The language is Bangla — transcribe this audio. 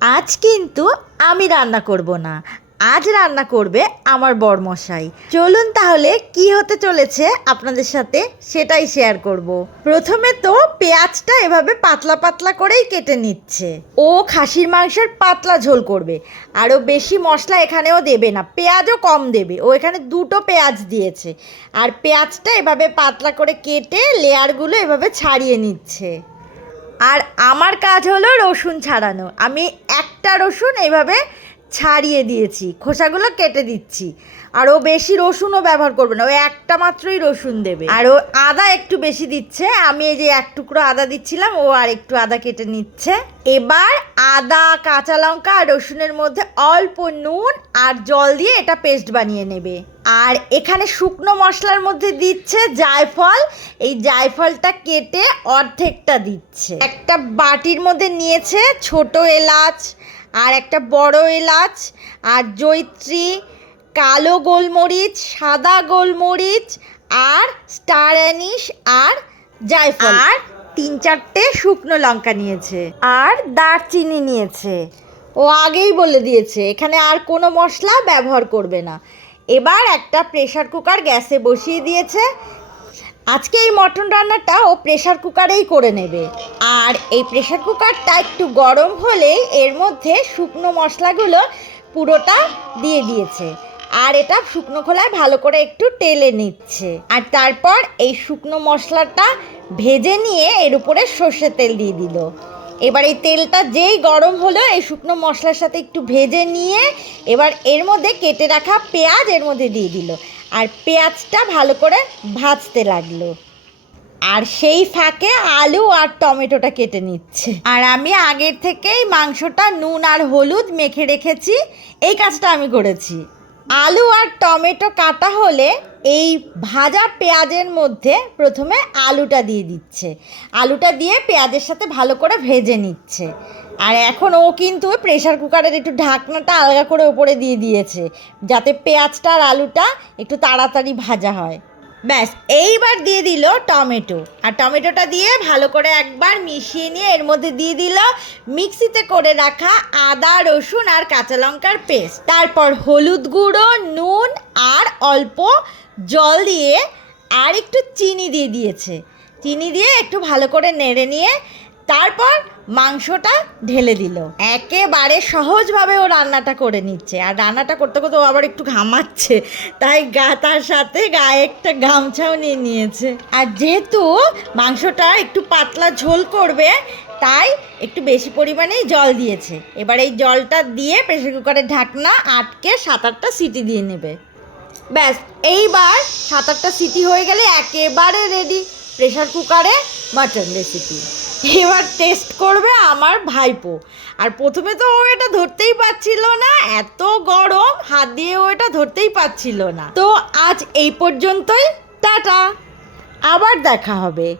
আজ কিন্তু আমি রান্না করব না। আজ রান্না করবে আমার বরমশাই। চলুন তাহলে কি হতে চলেছে আপনাদের সাথে সেটাই শেয়ার করব। প্রথমে তো পেঁয়াজটা এভাবে পাতলা পাতলা করেই কেটে নিচ্ছে। ও খাসির মাংসের পাতলা ঝোল করবে। আরও বেশি মশলা এখানেও দেবে না। পেঁয়াজও কম দেবে। ও এখানে দুটো পেঁয়াজ দিয়েছে। আর পেঁয়াজটা এভাবে পাতলা করে কেটে লেয়ারগুলো এভাবে ছাড়িয়ে নিচ্ছে। আর আমার কাজ হলো রসুন ছাড়ানো। আমি একটা রসুন এইভাবে ছাড়িয়ে দিয়েছি, খোসাগুলো কেটে দিচ্ছি। আর ও বেশি রসুনও ব্যবহার করবে না, ও একটা মাত্রই রসুন দেবে। আর ও আদা একটু বেশি দিচ্ছে, আমি এই যে এক টুকরো আদা দিচ্ছিলাম, ও আর একটু আদা কেটে নিচ্ছে। এবার আদা, কাঁচা লঙ্কা আর রসুনের মধ্যে অল্প নুন আর জল দিয়ে এটা পেস্ট বানিয়ে নেবে। আর এখানে শুকনো মশলার মধ্যে দিচ্ছে জায়ফল, এই জায়ফলটা কেটে অর্ধেকটা দিচ্ছে। একটা বাটির মধ্যে নিয়েছে ছোট এলাচ আর একটা বড় এলাচ আর জৈত্রী কালো গোলমরিচ সাদা গোলমরিচ আর স্টার অ্যানিশ আর জায়ফল। আর? তিন চারটে শুকনো লঙ্কা নিয়েছে। আর দারচিনি নিয়েছে। ও আগেই বলে দিয়েছে এখানে আর কোনো মশলা ব্যবহার করবে না। এবার একটা প্রেসার কুকার গ্যাসে বসিয়ে দিয়েছে। আজকে এই মটন রান্নাটা ও প্রেশার কুকারেই করে নেবে। আর এই প্রেশার কুকারটা একটু গরম হলেই এর মধ্যে শুকনো মশলাগুলো পুরোটা দিয়ে দিয়েছে। আর এটা শুকনো খোলায় ভালো করে একটু টেলে নিচ্ছে। আর তারপর এই শুকনো মশলাটা ভেজে নিয়ে এর উপরে সর্ষের তেল দিয়ে দিল। এবার এই তেলটা যেই গরম হলো, এই শুকনো মশলার সাথে একটু ভেজে নিয়ে এবার এর মধ্যে কেটে রাখা পেঁয়াজ এর মধ্যে দিয়ে দিল। আর পেঁয়াজটা ভালো করে ভাজতে লাগল। আর সেই ফাঁকে আলু আর টমেটোটা কেটে নিচ্ছে। আর আমি আগের থেকেই মাংসটা নুন আর হলুদ মেখে রেখেছি, এই কাজটা আমি করেছি। আলু আর টমেটো কাটা হলে এই ভাজা পেঁয়াজের মধ্যে প্রথমে আলুটা দিয়ে দিচ্ছে। আলুটা দিয়ে পেঁয়াজের সাথে ভালো করে ভেজে নিচ্ছে। আর এখন ও কিন্তু প্রেসার কুকারের একটু ঢাকনাটা আলগা করে ওপরে দিয়ে দিয়েছে, যাতে পেঁয়াজটা আর আলুটা একটু তাড়াতাড়ি ভাজা হয়। ব্যাস, এইবার দিয়ে দিল টমেটো। আর টমেটোটা দিয়ে ভালো করে একবার মিশিয়ে নিয়ে এর মধ্যে দিয়ে দিল মিক্সিতে করে রাখা আদা, রসুন আর কাঁচা লঙ্কার পেস্ট তারপর হলুদ গুঁড়ো, নুন আর অল্প জল দিয়ে আর একটু চিনি দিয়ে দিয়েছে। চিনি দিয়ে একটু ভালো করে নেড়ে নিয়ে তারপর মাংসটা ঢেলে দিল। একেবারে সহজভাবে ও রান্নাটা করে নিচ্ছে। আর রান্নাটা করতে করতে ও আবার একটু ঘামাচ্ছে। তাই গা তার সাথে গায়ে একটা গামছাও নিয়ে নিয়েছে। আর যেহেতু মাংসটা একটু পাতলা ঝোল করবে, তাই একটু বেশি পরিমাণেই জল দিয়েছে। এবার এই জলটা দিয়ে প্রেসার কুকারের ঢাকনা আটকে সাত আটটা সিটি দিয়ে নেবে। ব্যাস, এইবার সাত আটটা সিটি হয়ে গেলে একেবারে রেডি প্রেসার কুকারে মাটন রেসিপি এবার টেস্ট করবে আমার ভাইপো। আর প্রথমে তো ও এটা ধরতেই পারছিল না, এত গরম, হাত দিয়ে ও এটা ধরতেই পারছিল না। তো আজ এই পর্যন্তই, টাটা। আবার দেখা হবে।